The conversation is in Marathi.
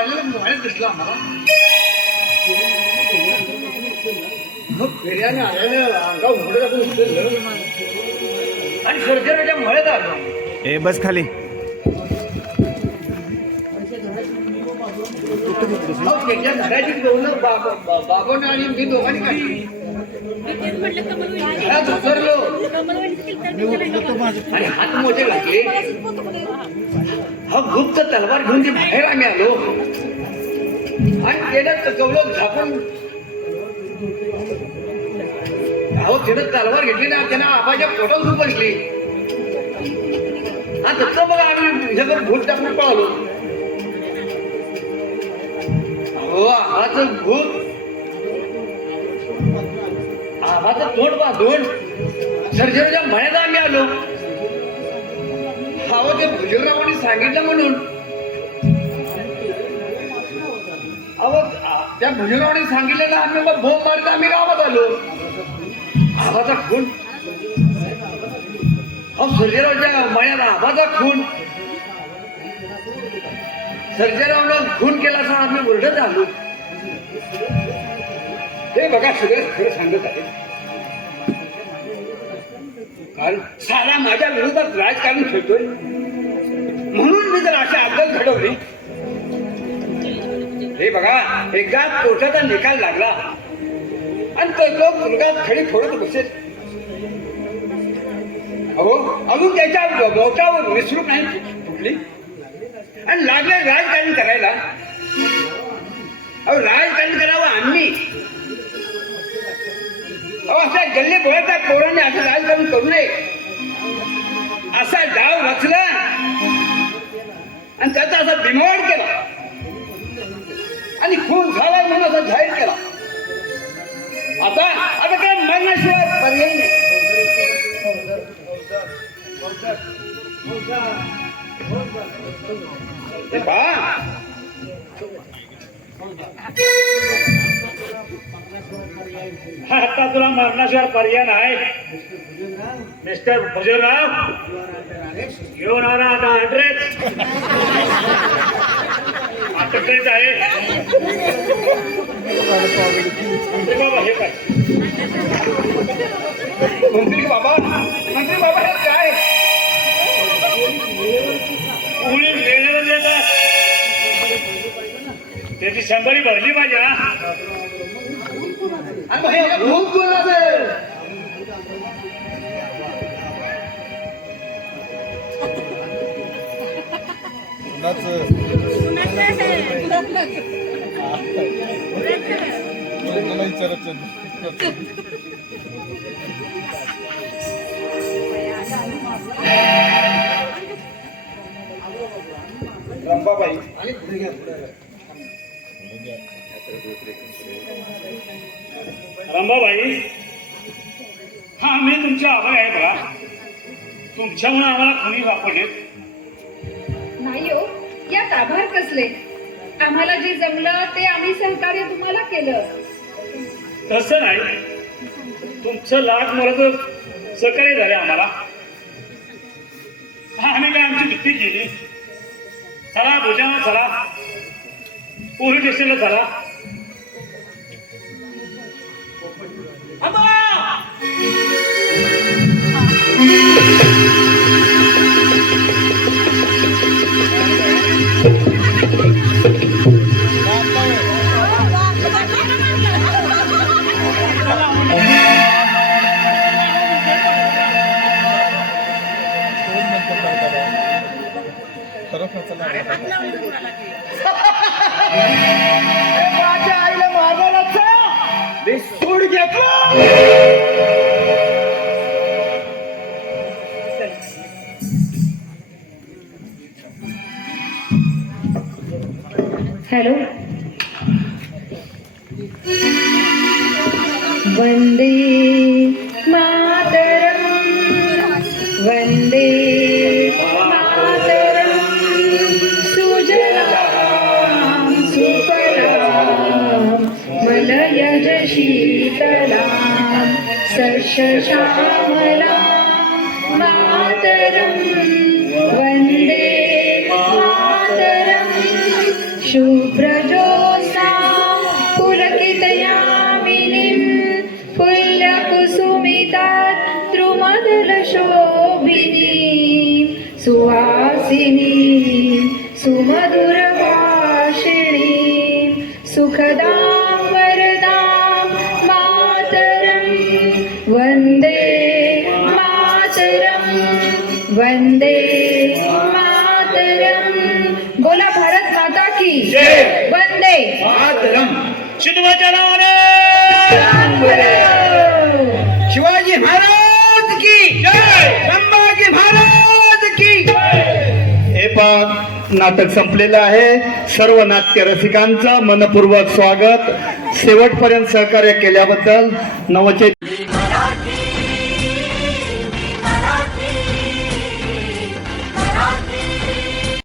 वाढलेला मोबाईल दिसला आम्हाला मग फेऱ्याने आलेलं अंगावर घोडं टाकून उचललं आणि सर्जराच्या मळ्यात आलो ए बस खाली त्याच्या घराची दोन बाबाने आणि मी दोघांनी काढली घरात उतरलो आणि हात मोठे लागले हा गुप्त तलवार घेऊन ते बाहेर आम्ही आलो आणि त्यानं कवलं झाकून अहो त्यानं तलवार घेतली ना त्यानं आबाच्या पोटात उपसली हा तसं बघा आम्ही ह्याच्यावर भूत टाकून पळालो अहो आहाच भूत. आबाचं तोंड बांधून सर्जरीच्या मळ्यात आम्ही आलो. अहो ते भुजरावांनी सांगितलं म्हणून त्या भुजरावांनी सांगितलेलं आम्ही मग भोग मारत आम्ही गावात आलो. आबाचा खून. अहो सर्जेरावच्या मळ्यात आबाचा खून. सर्जेरावनं खून केला असं आम्ही ओरडत आलो हे बघा सगळं खरं सांगत आहे. कारण सारा माझ्या विरोधात राजकारण खेळतोय. म्हणून मी जर अशी अद्दल घडवली हे बघा एकदा कोर्टाचा निकाल लागला. आणि तो लोक मुलगा खडी फोडत बसेल. अहो अजून त्याच्या बोटावर विसरून नाही फुटली. आणि लागले राजकारण करायला. अहो राजकारण करावं आम्ही. अहो असा गल्ले बोळाचा पोरांनी असं राजकारण करू नये. असा डाव रचला. आणि त्याचा असा बिमोड केला. आणि खून झालाय म्हणून असं जाहीर केला. आता आता काय मरण्याशिवाय पर्याय नाही. आता तुला मरणाशिवाय पर्याय नाही. मिस्टर भजनराव घेऊन आला आता ऍड्रेस ॲड्रेस आहे. बाबा हे काय मंत्री बाबा मंत्री बाबा हे काय? पोलीस वेळेवर देता त्याची शंभरी भरली पाहिजे घ्या, पुढे रंबाबाई. रंभाबाई हा मी तुमच्या आभार आहे बघा. तुमच्यामुळे आम्हाला कोणी वापरलेत. नाही हो यात आभार कसले? आम्हाला जे जमलं ते आम्ही सहकार्य तुम्हाला केलं. तसं नाही. तुमचं लाख मला तर सहकार्य झाले आम्हाला. हा, आम्ही काय आमची भीती केली? चला भुजाना चला. पोलीस स्टेशनला चला. हॅलो वंदे मातरम वंदे दशमरा मातरं वन्दे मातरं सुप्रजोसा पुरकितयामिनी फुल्लकुसुमितातृमदलशोभि सुवासिनी सुमधुरभाषिणी सुखदा वन्दे मातरं बोला भारत माता की. वंदे। मातरम। शिदवाच्या नावाने शिवाजी महाराज की. संभाजी महाराज की। हे पहा नाटक संपलेलं आहे. सर्व नाट्य रसिकांचं मनपूर्वक स्वागत. शेवटपर्यंत सहकार्य केल्याबद्दल नवचे